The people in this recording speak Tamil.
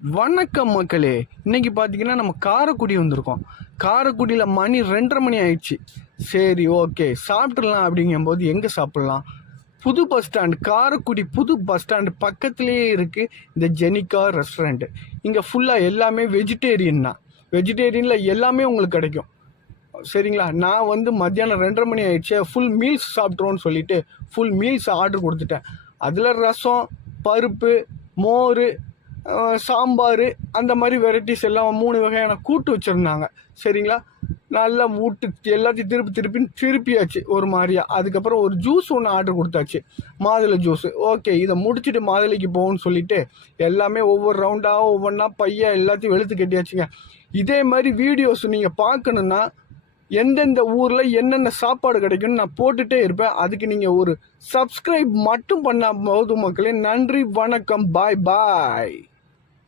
வணக்கம் மக்களே. இன்னைக்கு பார்த்தீங்கன்னா நம்ம காரைக்குடி வந்திருக்கோம். காரைக்குடியில் மணி 2:30 மணி ஆயிடுச்சு. சரி, ஓகே, சாப்பிட்றலாம். அப்படிங்கும்போது எங்கே சாப்பிட்லாம்? புது பஸ் ஸ்டாண்ட், காரைக்குடி புது பஸ் ஸ்டாண்டு பக்கத்துலேயே இருக்குது இந்த ஜெனிகா ரெஸ்டாரண்ட்டு. இங்கே ஃபுல்லாக எல்லாமே வெஜிடேரியன் தான். வெஜிடேரியனில் எல்லாமே உங்களுக்கு கிடைக்கும். சரிங்களா? நான் மத்தியானம் 2:30 மணி ஆயிடுச்சு, ஃபுல் மீல்ஸ் சாப்பிட்றோன்னு சொல்லிட்டு ஃபுல் மீல்ஸ் ஆர்டர் கொடுத்துட்டேன். அதில் ரசம், பருப்பு, மோர், சாம்பார், அந்த மாதிரி வெரைட்டிஸ் எல்லாம் 3 வகையான கூட்டு வச்சுருந்தாங்க. சரிங்களா? நல்லா விட்டு எல்லாத்தையும் திருப்பியாச்சு ஒரு மாதிரியா. அதுக்கப்புறம் ஒரு ஜூஸ் ஒன்று ஆர்டர் கொடுத்தாச்சு, மாதுளை ஜூஸ். ஓகே, இதை முடிச்சுட்டு மாதுளைக்கு போகும்னு சொல்லிட்டு எல்லாமே ஒவ்வொரு ரவுண்டாக ஒவ்வொன்றா பையன் எல்லாத்தையும் வெளுத்து கட்டியாச்சுங்க. இதே மாதிரி வீடியோஸ் நீங்கள் பார்க்கணுன்னா எந்தெந்த ஊரில் என்னென்ன சாப்பாடு கிடைக்குன்னு நான் போட்டுகிட்டே இருப்பேன். அதுக்கு நீங்கள் ஒரு சப்ஸ்கிரைப் மட்டும் பண்ணால் போதும் மக்களே. நன்றி, வணக்கம், பாய் பாய்.